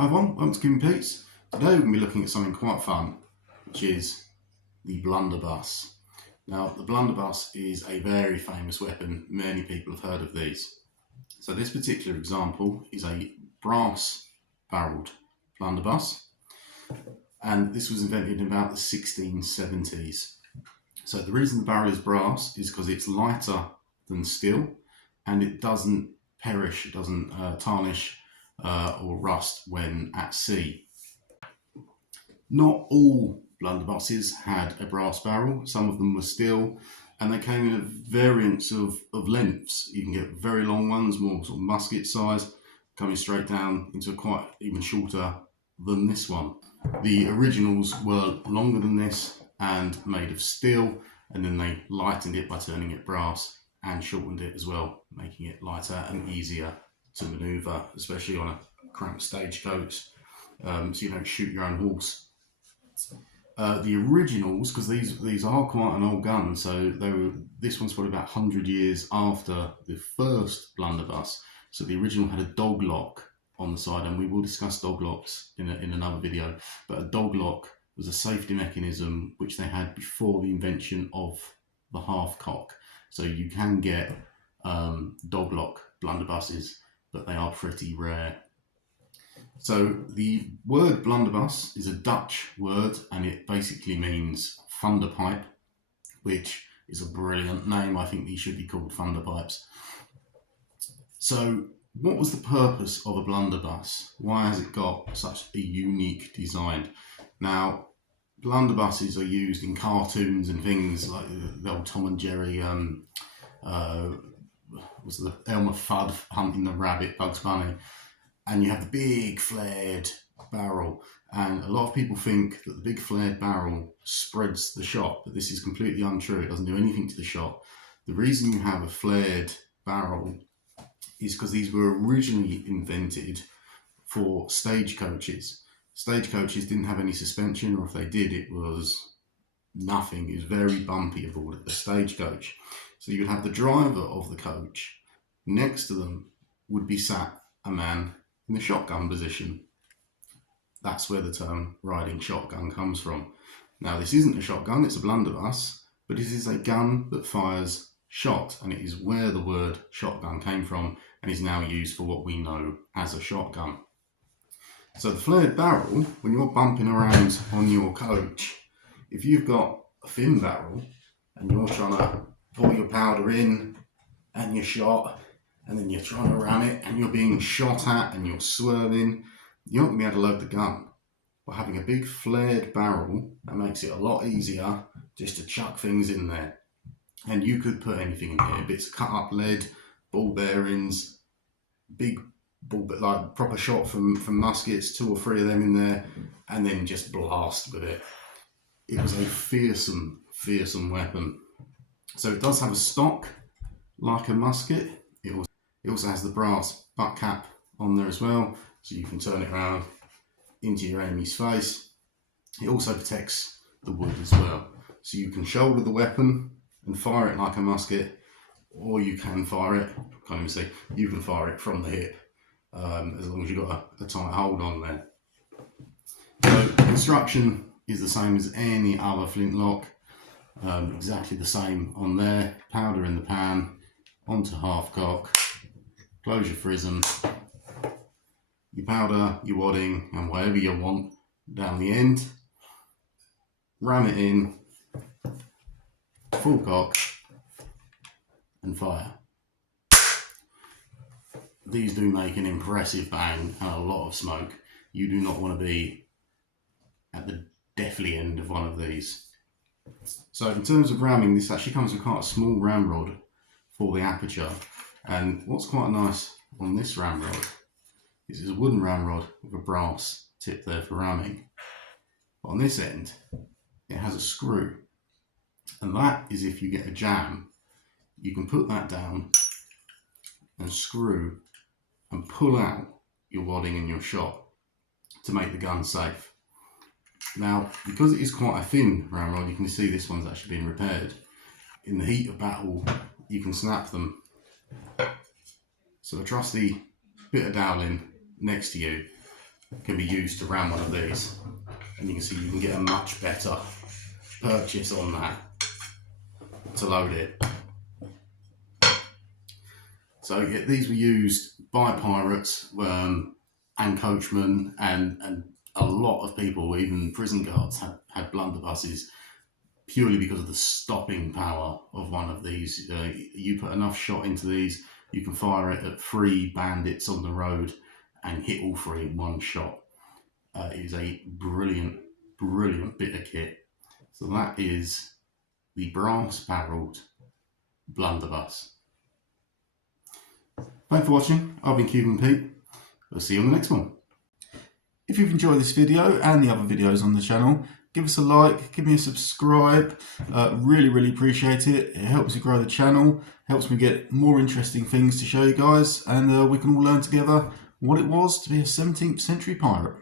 Hi everyone, welcome to Kim Pete's. Today we're going to be looking at something quite fun, which is the blunderbuss. Now, the blunderbuss is a very famous weapon. Many people have heard of these. So this particular example is a brass barreled blunderbuss, and this was invented in about the 1670s. So the reason the barrel is brass is because it's lighter than steel and it doesn't perish, it doesn't tarnish or rust when at sea. Not all blunderbusses had a brass barrel, some of them were steel, and they came in variants of lengths. You can get very long ones, more sort of musket size, coming straight down into quite even shorter than this one. The originals were longer than this and made of steel, and then they lightened it by turning it brass and shortened it as well, making it lighter and easier to manoeuvre, especially on a cramped stagecoach, so you don't shoot your own horse. The originals, because these are quite an old gun, so this one's probably about 100 years after the first blunderbuss. So the original had a dog lock on the side, and we will discuss dog locks in another video. But a dog lock was a safety mechanism which they had before the invention of the half cock. So you can get dog lock blunderbusses, but they are pretty rare. So the word blunderbuss is a Dutch word, and it basically means thunderpipe, which is a brilliant name. I think these should be called thunderpipes. So what was the purpose of a blunderbuss? Why has it got such a unique design? Now, blunderbusses are used in cartoons and things like the old Tom and Jerry, was the Elmer Fudd hunting the rabbit, Bugs Bunny. And you have the big flared barrel, and a lot of people think that the big flared barrel spreads the shot, but this is completely untrue. It doesn't do anything to the shot. The reason you have a flared barrel is because these were originally invented for stagecoaches. Stagecoaches didn't have any suspension, or if they did, it was nothing. It was very bumpy aboard a stagecoach. So you would have the driver of the coach. Next to them would be sat a man in the shotgun position. That's where the term riding shotgun comes from. Now, this isn't a shotgun, it's a blunderbuss, but it is a gun that fires shot, and it is where the word shotgun came from and is now used for what we know as a shotgun. So the flared barrel, when you're bumping around on your coach, if you've got a thin barrel and you're trying to pour your powder in and your shot, and then you're trying to ram it and you're being shot at and you're swerving, you're not going to be able to load the gun. By having a big flared barrel, that makes it a lot easier just to chuck things in there. And you could put anything in here, bits of cut up lead, ball bearings, big ball, like proper shot from muskets, 2 or 3 of them in there, and then just blast with it. It was a fearsome weapon. So it does have a stock like a musket. It also has the brass butt cap on there as well, so you can turn it around into your enemy's face. It also protects the wood as well, so you can shoulder the weapon and fire it like a musket, or you can fire it, can't even see, you can fire it from the hip, as long as you've got a tight hold on there. So construction is the same as any other flintlock, exactly the same on there. Powder in the pan, onto half cock, close your frism, your powder, your wadding, and whatever you want down the end. Ram it in, full cock, and fire. These do make an impressive bang and a lot of smoke. You do not want to be at the deathly end of one of these. So in terms of ramming, this actually comes with quite a small ramrod for the aperture. And what's quite nice on this ramrod is it's a wooden ramrod with a brass tip there for ramming. But on this end, it has a screw. And that is if you get a jam, you can put that down and screw and pull out your wadding and your shot to make the gun safe. Now, because it is quite a thin ramrod, you can see this one's actually been repaired. In the heat of battle, you can snap them. So a trusty bit of doweling next to you can be used to ram one of these, and you can see you can get a much better purchase on that to load it. So yeah, these were used by pirates and coachmen, and a lot of people, even prison guards, had blunderbusses purely because of the stopping power of one of these. You put enough shot into these, you can fire it at 3 bandits on the road and hit all 3 in one shot. It is a brilliant, brilliant bit of kit. So that is the brass barreled blunderbuss. Thanks for watching. I've been Cuban Pete. We'll see you on the next one. If you've enjoyed this video and the other videos on the channel, give us a like, give me a subscribe. Really appreciate it. It helps me grow the channel, helps me get more interesting things to show you guys, and we can all learn together what it was to be a 17th century pirate.